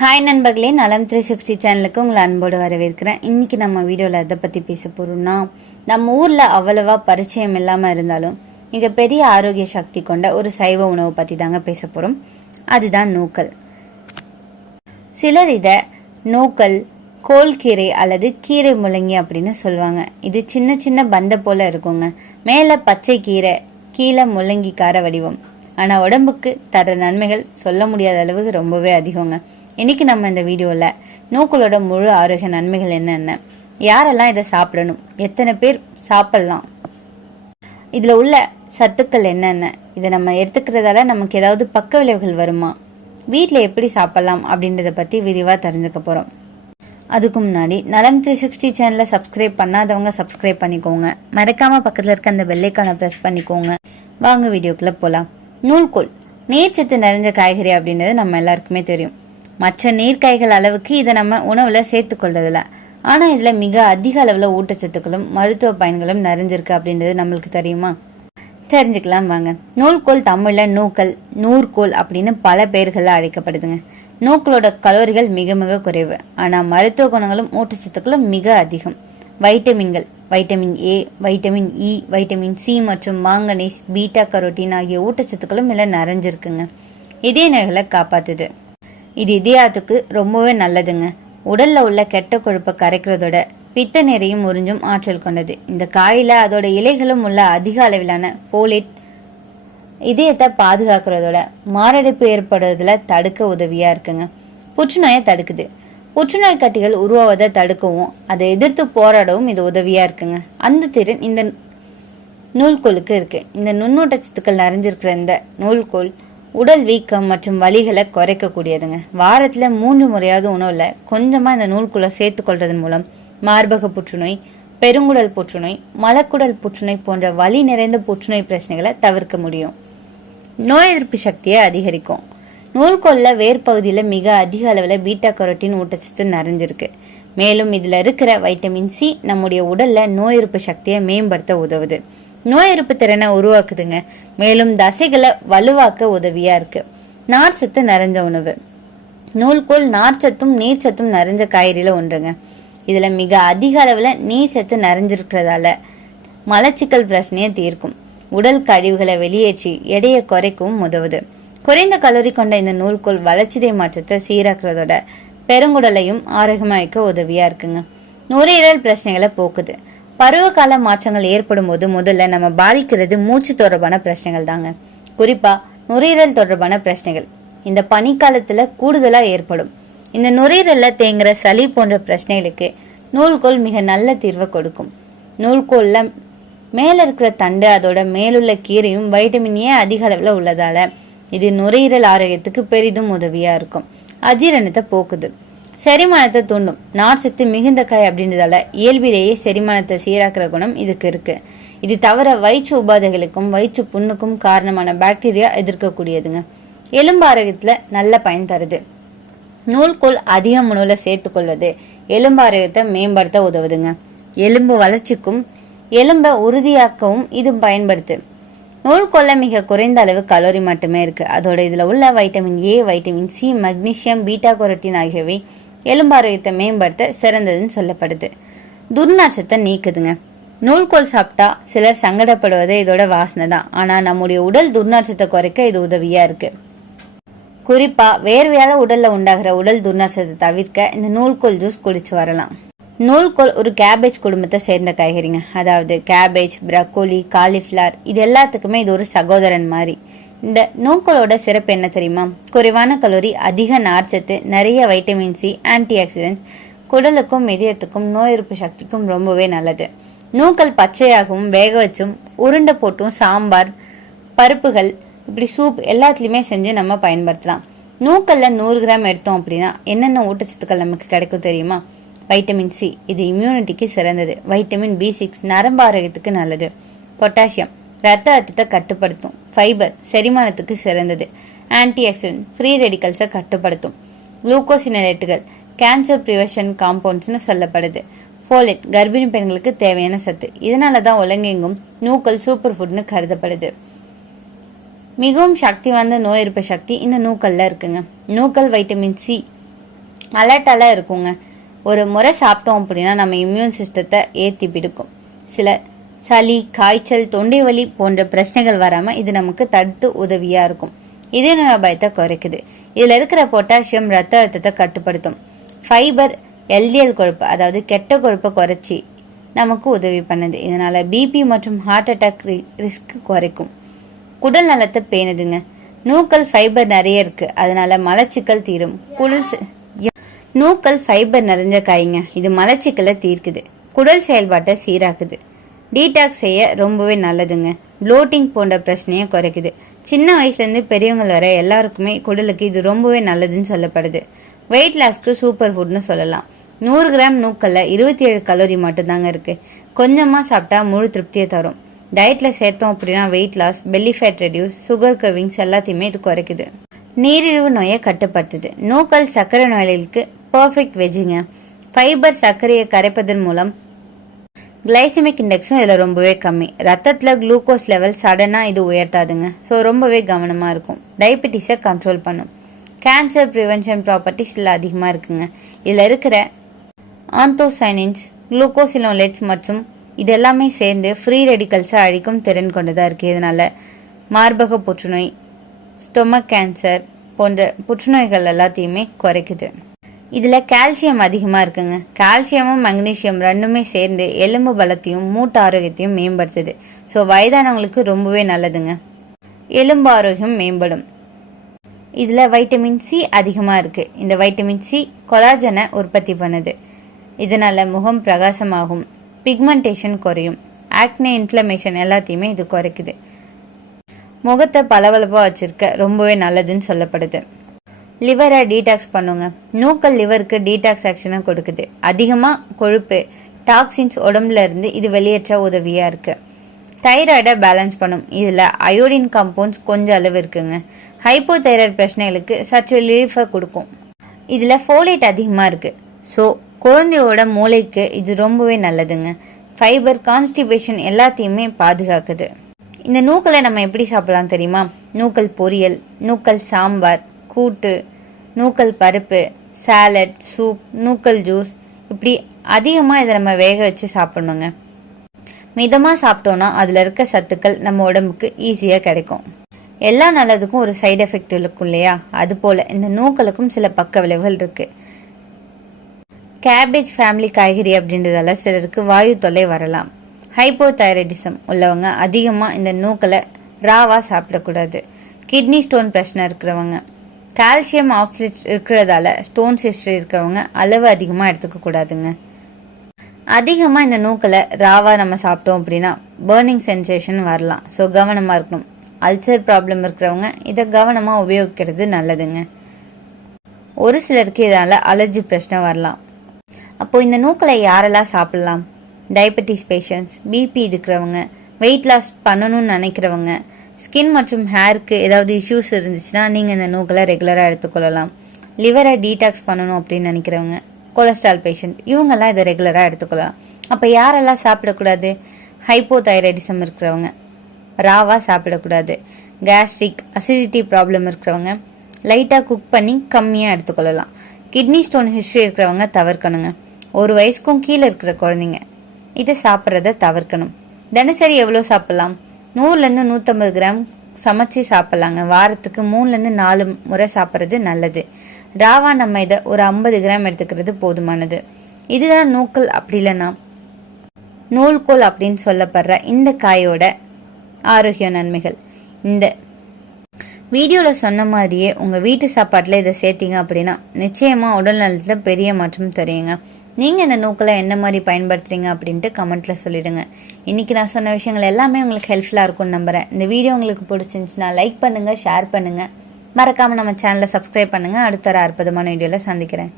Hi நண்பர்களே, நலம் 360 சேனலுக்கு உங்களை அன்போடு வரவேற்கிறேன். இன்னைக்கு நம்ம வீடியோவில் எதை பற்றி பேச போகிறோம்னா, நம்ம ஊரில் அவ்வளவா பரிச்சயம் இல்லாமல் இருந்தாலும் மிக பெரிய ஆரோக்கிய சக்தி கொண்ட ஒரு சைவ உணவு பற்றி தாங்க பேச போகிறோம். அதுதான் நூக்கல். சிலர் இதை நூக்கல், கோல்கீரை அல்லது கீரை முள்ளங்கி அப்படின்னு சொல்லுவாங்க. இது சின்ன சின்ன பந்த போல இருக்குங்க. மேலே பச்சை கீரை, கீழே முள்ளங்கிக்கார வடிவம். ஆனால் உடம்புக்கு தர நன்மைகள் சொல்ல முடியாத அளவுக்கு ரொம்பவே அதிகங்க. இன்னைக்கு நம்ம இந்த வீடியோல நூக்கலோட முழு ஆரோக்கிய நன்மைகள் என்னென்ன, யாரெல்லாம் இதை சாப்பிடணும், எத்தனை பேர் சாப்பிடலாம், இதுல உள்ள சத்துக்கள் என்னென்ன, இதை நம்ம எடுத்துக்கிறதால நமக்கு ஏதாவது பக்க விளைவுகள் வருமா, வீட்டில் எப்படி சாப்பிடலாம் அப்படின்றத பத்தி விரிவா தெரிஞ்சுக்க போறோம். அதுக்கு முன்னாடி நலம் 360 சேனலை சப்ஸ்கிரைப் பண்ணாதவங்க சப்ஸ்கிரைப் பண்ணிக்கோங்க. மறக்காம பக்கத்துல இருக்க அந்த பெல்லைக்கான பிரஸ் பண்ணிக்கோங்க. வாங்க வீடியோக்குள்ள போலாம். நூல்கோல் நீர்ச்சத்து நிறைஞ்ச காய்கறி அப்படின்றது நம்ம எல்லாருக்குமே தெரியும். மற்ற நீர்க்காய்கள் அளவுக்கு இதை நம்ம உணவுல சேர்த்து கொள்றதில்ல. ஆனா இதுல மிக அதிக அளவுல ஊட்டச்சத்துக்களும் மருத்துவ பயன்களும் நிறைஞ்சிருக்கு அப்படின்றது நம்மளுக்கு தெரியுமா? தெரிஞ்சுக்கலாம் வாங்க. நூல்கோல் தமிழ்ல நூக்கல், நூற்கோல் அப்படின்னு பல பெயர்கள்ல அழைக்கப்படுதுங்க. நூக்கலோட கலோரிகள் மிக மிக குறைவு. ஆனா மருத்துவ குணங்களும் ஊட்டச்சத்துக்களும் மிக அதிகம். வைட்டமின்கள் vitamin A, vitamin E, vitamin C மற்றும் மாங்கனீஸ், பீட்டா கரோட்டின் ஆகிய ஊட்டச்சத்துக்களும் இதுல நிறைஞ்சிருக்குங்க. இதய நோய்களை காப்பாத்துது. இது இதயத்துக்கு ரொம்பவே நல்லதுங்க. உடல்ல உள்ள கெட்ட கொழுப்பை கரைக்கிறதோட பித்த நீரையும் உறிஞ்சும் ஆற்றல் கொண்டது. இந்த காயில அதோட இலைகளும் உள்ள அதிக அளவிலான போலேட் இதயத்தை பாதுகாக்கிறதோட மாரடைப்பு ஏற்படுறதுல தடுக்க உதவியா இருக்குங்க. புற்றுநோயை தடுக்குது. புற்றுநோய் கட்டிகள் உருவாவதை தடுக்கவும் அதை எதிர்த்து போராடவும் இது உதவியா இருக்குங்க. அந்த திறன் இந்த நூல்கோலுக்கு இருக்கு. இந்த நுண்ணூட்டச்சத்துக்கள் நிறைஞ்சிருக்கிற இந்த நூல்கோல் உடல் வீக்கம் மற்றும் வலிகளை குறைக்கக்கூடியதுங்க. வாரத்துல 3 முறையாவது உணவுல கொஞ்சமா இந்த நூல்குலை சேர்த்து கொள்றதன் மூலம் மார்பக புற்றுநோய், பெருங்குடல் புற்றுநோய், மலக்குடல் புற்றுநோய் போன்ற வலி நிறைந்த புற்றுநோய் பிரச்சனைகளை தவிர்க்க முடியும். நோய் எதிர்ப்பு சக்தியை அதிகரிக்கும். நூல்கோல்ல வேர் பகுதியில மிக அதிக அளவுல பீட்டா கரோட்டின் ஊட்டச்சத்து நிறைஞ்சிருக்கு. மேலும் இதுல இருக்கிற வைட்டமின் சி நம்முடைய உடல்ல நோய் எதிர்ப்பு சக்தியை மேம்படுத்த உதவுது. நோய் எதிர்ப்பு திறனை உருவாக்குதுங்க. மேலும் தசைகளை வலுவாக்க உதவியா இருக்கு. நார்ச்சத்து நிறைஞ்ச உணவு. நூல்கோல் நார்ச்சத்தும் நீர்ச்சத்தும் நிறைஞ்ச காய்கறியில ஒன்றுங்க. இதுல மிக அதிக அளவுல நீர்ச்சத்து நிறைஞ்சிருக்கிறதால மலச்சிக்கல் பிரச்சனையை தீர்க்கும். உடல் கழிவுகளை வெளியேற்றி எடையை குறைக்கவும் உதவுது. குறைந்த கலோரி கொண்ட இந்த நூல்கோல் வளர்ச்சிதை மாற்றத்தை சீராக்குறதோட பெருங்குடலையும் ஆரோக்கியமாக்க உதவியா இருக்குங்க. நுரையீரல் பிரச்சனைகளை போக்குது. பருவகால மாற்றங்கள் ஏற்படும் போது முதல்ல நம்ம பாதிக்கிறது மூச்சு தொடர்பான பிரச்சனைகள் தாங்க. குறிப்பா நுரையீரல் தொடர்பான பிரச்சனைகள் இந்த பனிக்காலத்துல கூடுதலா ஏற்படும். இந்த நுரையீரல்ல தேங்குற சளி போன்ற பிரச்சனைகளுக்கு நூல்கோல் மிக நல்ல தீர்வை கொடுக்கும். நூல்கோல்ல மேல இருக்கிற தண்டு, அதோட மேலுள்ள கீரையும் வைட்டமின் ஏ அதிக அளவுல உள்ளதால இது நுரையீரல் ஆரோக்கியத்துக்கு பெரிதும் உதவியா இருக்கும். அஜீரணத்தை போக்குது. செரிமானத்தை தூண்டும். நார்ச்சத்து மிகுந்த காய் அப்படின்றதால இயல்பிலேயே செரிமானத்தை சீராக்கிற குணம் இதுக்கு இருக்கு. இது தவிர வயிற்று உபாதைகளுக்கும் வயிற்று புண்ணுக்கும் காரணமான பாக்டீரியா எதிர்க்கக்கூடியதுங்க. எலும்பு ஆரோக்கியத்துல நல்ல பயன் தருது. நூல்கோல் அதிக உணவுல சேர்த்து கொள்வது எலும்பு ஆரோக்கியத்தை மேம்படுத்த உதவுதுங்க. எலும்பு வளர்ச்சிக்கும் எலும்பை உறுதியாக்கவும் இது பயன்படுத்து. நூல்கோல்ல மிக குறைந்த அளவு கலோரி மட்டுமே இருக்கு. அதோட இதுல உள்ள vitamin A, vitamin C, magnesium, beta carotene ஆகியவை எலும்பு ஆரோக்கியத்தை மேம்படுத்த சிறந்ததுன்னு சொல்லப்படுது. துர்நாற்றத்தை நீக்குதுங்க. நூல்கோல் சாப்பிட்டா சிலர் சங்கடப்படுவதே இதோட வாசனை தான். ஆனா நம்முடைய உடல் துர்நாற்றத்தை குறைக்க இது உதவியா இருக்கு. குறிப்பா வேர்வையால உடல்ல உண்டாகிற உடல் துர்நாற்றத்தை தவிர்க்க இந்த நூல்கோல் ஜூஸ் குடிச்சு வரலாம். நூல்கோல் ஒரு கேபேஜ் குடும்பத்தை சேர்ந்த காய்கறிங்க. அதாவது கேபேஜ், பிரக்கோலி, காலிஃபிளவர் இது எல்லாத்துக்குமே இது ஒரு சகோதரன் மாதிரி. இந்த நூல்கோலோட சிறப்பு என்ன தெரியுமா? குறைவான கலோரி, அதிக நார்ச்சத்து, நிறைய வைட்டமின் சி, ஆன்டி ஆக்சிடென்ட், குடலுக்கும் இதயத்துக்கும் நோய் எதிர்ப்பு சக்திக்கும் ரொம்பவே நல்லது. நூக்கல் பச்சையாகவும் வேக வச்சும் உருண்டை போட்டும் சாம்பார், பருப்புகள், இப்படி சூப் எல்லாத்துலயுமே செஞ்சு நம்ம பயன்படுத்தலாம். நூக்கல்ல 100 கிராம் எடுத்தோம் அப்படின்னா என்னென்ன ஊட்டச்சத்துக்கள் நமக்கு கிடைக்கும் தெரியுமா? வைட்டமின் சி, இது இம்யூனிட்டிக்கு சிறந்தது. வைட்டமின் B6 நரம்பு ஆரோக்கியத்துக்கு நல்லது. பொட்டாசியம் ரத்த அழுத்தத்தை கட்டுப்படுத்தும். ஃபைபர் செரிமானத்துக்கு சிறந்தது. ஆன்டி ஆக்சிடென்ட் ஃப்ரீ ரெடிகல்ஸை கட்டுப்படுத்தும். குளுக்கோசினேட்டுகள் கேன்சர் ப்ரிவென்ஷன் காம்பவுண்ட்ஸ்னு சொல்லப்படுது. ஃபோலேட் கர்ப்பிணி பெண்களுக்கு தேவையான சத்து. இதனாலதான் உலகெங்கும் நூக்கல் சூப்பர் ஃபுட்னு கருதப்படுது. மிகவும் சக்தி வாய்ந்த நோய் எதிர்ப்பு சக்தி இந்த நூக்கல்ல இருக்குங்க. நூக்கல் வைட்டமின் சி அலர்ட்டாலாம் இருக்குங்க. ஒரு முறை சாப்பிட்டோம் அப்படின்னா நம்ம இம்யூன் சிஸ்டத்தை ஏற்றி பிடிக்கும். சில சளி, காய்ச்சல், தொண்டை வலி போன்ற பிரச்சனைகள் வராமல் இது நமக்கு தடுத்து உதவியாக இருக்கும். இதய நோய் அபாயத்தை குறைக்குது. இதில் இருக்கிற பொட்டாசியம் ரத்த அழுத்தத்தை கட்டுப்படுத்தும். ஃபைபர் எல்டிஎல் கொழுப்பு, அதாவது கெட்ட கொழுப்பை குறைச்சி நமக்கு உதவி பண்ணுது. இதனால பிபி மற்றும் ஹார்ட் அட்டாக் ரிஸ்க் குறைக்கும். குடல் நலத்தை பேணுதுங்க. நூக்கல் ஃபைபர் நிறைய இருக்கு, அதனால மலச்சிக்கல் தீரும். நூக்கல் ஃபைபர் நிறைஞ்ச காய்ங்க. இது மலச்சிக்கலை தீர்க்குது, குடல் செயல்பாட்டை சீராக்குது, டீடாக்ஸ் செய்ய ரொம்பவே நல்லதுங்க. ப்ளோட்டிங் போன்ற பிரச்சனையை குறைக்குது. சின்ன வயசுலேருந்து பெரியவங்க வர எல்லாருக்குமே குடலுக்கு இது ரொம்பவே நல்லதுன்னு சொல்லப்படுது. வெயிட் லாஸ்க்கு சூப்பர் ஃபுட்னு சொல்லலாம். 100 கிராம் நூக்கல்ல 27 கலோரி மட்டும்தாங்க இருக்கு. கொஞ்சமாக சாப்பிட்டா முழு திருப்தியை தரும். டயட்டில் சேர்த்தோம் அப்படின்னா weight loss, belly fat reduce, sugar cravings எல்லாத்தையுமே இது குறைக்குது. நீரிழிவு நோயை கட்டுப்படுத்துது. நூக்கல் சர்க்கரை நோயாளிகளுக்கு பர்ஃபெக்ட் வெஜ்ஜுங்க. ஃபைபர் சர்க்கரையை கரைப்பதன் மூலம் கிளைசிமிக் இண்டெக்ஸும் இதில் ரொம்பவே கம்மி. ரத்தத்தில் குளுக்கோஸ் லெவல் சடனாக இது உயர்த்தாதுங்க. ஸோ ரொம்பவே கவனமாக இருக்கும். டயபெட்டிஸை கண்ட்ரோல் பண்ணும். கேன்சர் ப்ரிவென்ஷன் ப்ராப்பர்ட்டிஸ் இதில் அதிகமாக இருக்குங்க. இதில் இருக்கிற ஆந்தோசைனின்ஸ், குளுக்கோசினோலேட்ஸ் மற்றும் இது எல்லாமே சேர்ந்து ஃப்ரீ ரெடிக்கல்ஸை அழிக்கும் திறன் கொண்டதாக இருக்குது. இதனால மார்பக புற்றுநோய், ஸ்டொமக் கேன்சர் போன்ற புற்றுநோய்கள் எல்லாத்தையுமே குறைக்குது. இதில் கால்சியம் அதிகமாக இருக்குங்க. கால்சியமும் மக்னீசியம் ரெண்டுமே சேர்ந்து எலும்பு பலத்தையும் மூட்டு ஆரோக்கியத்தையும் மேம்படுத்துது. ஸோ வயதானவங்களுக்கு ரொம்பவே நல்லதுங்க. எலும்பு ஆரோக்கியம் மேம்படும். இதில் வைட்டமின் சி அதிகமாக இருக்குது. இந்த வைட்டமின் சி கொலாஜனை உற்பத்தி பண்ணுது. இதனால் முகம் பிரகாசமாகும், பிக்மெண்டேஷன் குறையும், ஆக்னே, இன்ஃப்ளமேஷன் எல்லாத்தையுமே இது குறைக்குது. முகத்தை பளபளப்பாக வச்சிருக்க ரொம்பவே நல்லதுன்னு சொல்லப்படுது. லிவரை டீடாக்ஸ் பண்ணுங்க. நூக்கல் லிவருக்கு டீடாக்ஸ் ஆக்ஷனை கொடுக்குது. அதிகமாக கொழுப்பு, டாக்ஸின்ஸ் உடம்புல இருந்து இது வெளியேற்ற உதவியாக இருக்கு. தைராய்டை பேலன்ஸ் பண்ணும். இதில் அயோடின் காம்பவுண்ட்ஸ் கொஞ்சம் அளவு இருக்குங்க. ஹைப்போ தைராய்டு பிரச்சனைகளுக்கு சற்று ரிலீஃபை கொடுக்கும். இதில் ஃபோலேட் அதிகமாக இருக்கு. ஸோ குழந்தையோட மூளைக்கு இது ரொம்பவே நல்லதுங்க. ஃபைபர், கான்ஸ்டிபேஷன் எல்லாத்தையுமே பாதுகாக்குது. இந்த நூக்கலை நம்ம எப்படி சாப்பிடலாம் தெரியுமா? நூக்கல் பொரியல், நூக்கல் சாம்பார், கூட்டு, நூக்கல் பருப்பு, சாலட், சூப், நூக்கல் ஜூஸ், இப்படி அதிகமாக இதை நம்ம வேக வச்சு சாப்பிடணுங்க. மிதமாக சாப்பிட்டோன்னா அதில் இருக்க சத்துக்கள் நம்ம உடம்புக்கு ஈஸியாக கிடைக்கும். எல்லா நல்லதுக்கும் ஒரு சைடு எஃபெக்ட் இருக்கும் இல்லையா? அதுபோல் இந்த நூக்கலுக்கும் சில பக்க விளைவுகள் இருக்கு. கேபேஜ் ஃபேமிலி காய்கறி அப்படின்றதால சிலருக்கு வாயு தொல்லை வரலாம். ஹைப்போ தைராய்டிசம் உள்ளவங்க அதிகமாக இந்த நூக்கலை ராவாக சாப்பிடக்கூடாது. கிட்னி ஸ்டோன் பிரச்சனை இருக்கிறவங்க, கால்சியம் ஆக்சிலேட் இருக்கிறதால ஸ்டோன்ஸ் ஹிஸ்டரி இருக்கிறவங்க அளவு அதிகமாக எடுத்துக்க கூடாதுங்க. அதிகமாக இந்த நூக்கலை ராவாக நம்ம சாப்பிட்டோம் அப்படின்னா பர்னிங் சென்சேஷன் வரலாம். ஸோ கவனமாக இருக்கணும். அல்சர் ப்ராப்ளம் இருக்கிறவங்க இதை கவனமாக உபயோகிக்கிறது நல்லதுங்க. ஒரு சிலருக்கு இதனால் அலர்ஜி பிரச்சனை வரலாம். அப்போது இந்த நூக்கலை யாரெல்லாம் சாப்பிடலாம்? டயபெட்டிஸ் பேஷண்ட்ஸ், பிபி இருக்கிறவங்க, வெயிட் லாஸ் பண்ணணும்னு நினைக்கிறவங்க, ஸ்கின் மற்றும் ஹேருக்கு ஏதாவது இஷ்யூஸ் இருந்துச்சுன்னா நீங்கள் இந்த நூக்கலை ரெகுலராக எடுத்துக்கொள்ளலாம். லிவரை டீடாக்ஸ் பண்ணணும் அப்படின்னு நினைக்கிறவங்க, கொலஸ்ட்ரால் பேஷண்ட், இவங்கெல்லாம் இதை ரெகுலராக எடுத்துக்கொள்ளலாம். அப்போ யாரெல்லாம் சாப்பிடக்கூடாது? ஹைப்போ தைராய்டிசம் இருக்கிறவங்க ராவாக சாப்பிடக்கூடாது. கேஸ்ட்ரிக், அசிடிட்டி ப்ராப்ளம் இருக்கிறவங்க லைட்டாக குக் பண்ணி கம்மியாக எடுத்துக்கொள்ளலாம். கிட்னி ஸ்டோன் ஹிஸ்ட்ரி இருக்கிறவங்க தவிர்க்கணுங்க. 1 வயசுக்கும் கீழே இருக்கிற குழந்தைங்க இதை சாப்பிட்றத தவிர்க்கணும். தினசரி எவ்வளோ சாப்பிட்லாம்? 100 to 150 கிராம் சமைச்சு சாப்பிட்லாங்க. வாரத்துக்கு 3 to 4 முறை சாப்பிட்றது நல்லது. ராவா நம்ம இதை ஒரு 50 கிராம் எடுத்துக்கிறது போதுமானது. இதுதான் நூக்கல், அப்படி இல்லைன்னா நூல்கோல் அப்படின்னு சொல்லப்படுற இந்த காயோட ஆரோக்கிய நன்மைகள். இந்த வீடியோவில் சொன்ன மாதிரியே உங்கள் வீட்டு சாப்பாட்டில் இதை சேர்த்திங்க அப்படின்னா நிச்சயமாக உடல் நலத்தில் பெரிய மாற்றம் தெரியுங்க. நீங்கள் இந்த நூக்கலை என்ன மாதிரி பயன்படுத்துறீங்க அப்படின்ட்டு கமெண்ட்டில் சொல்லிடுங்க. இன்றைக்கி நான் சொன்ன விஷயங்கள் எல்லாமே உங்களுக்கு ஹெல்ப்ஃபுல்லாக இருக்கும்னு நம்புகிறேன். இந்த வீடியோ உங்களுக்கு பிடிச்சிருந்துச்சுன்னா லைக் பண்ணுங்கள், ஷேர் பண்ணுங்கள், மறக்காமல் நம்ம சேனலை சப்ஸ்கிரைப் பண்ணுங்கள். அடுத்த ஒரு அற்புதமான வீடியோவில் சந்திக்கிறேன்.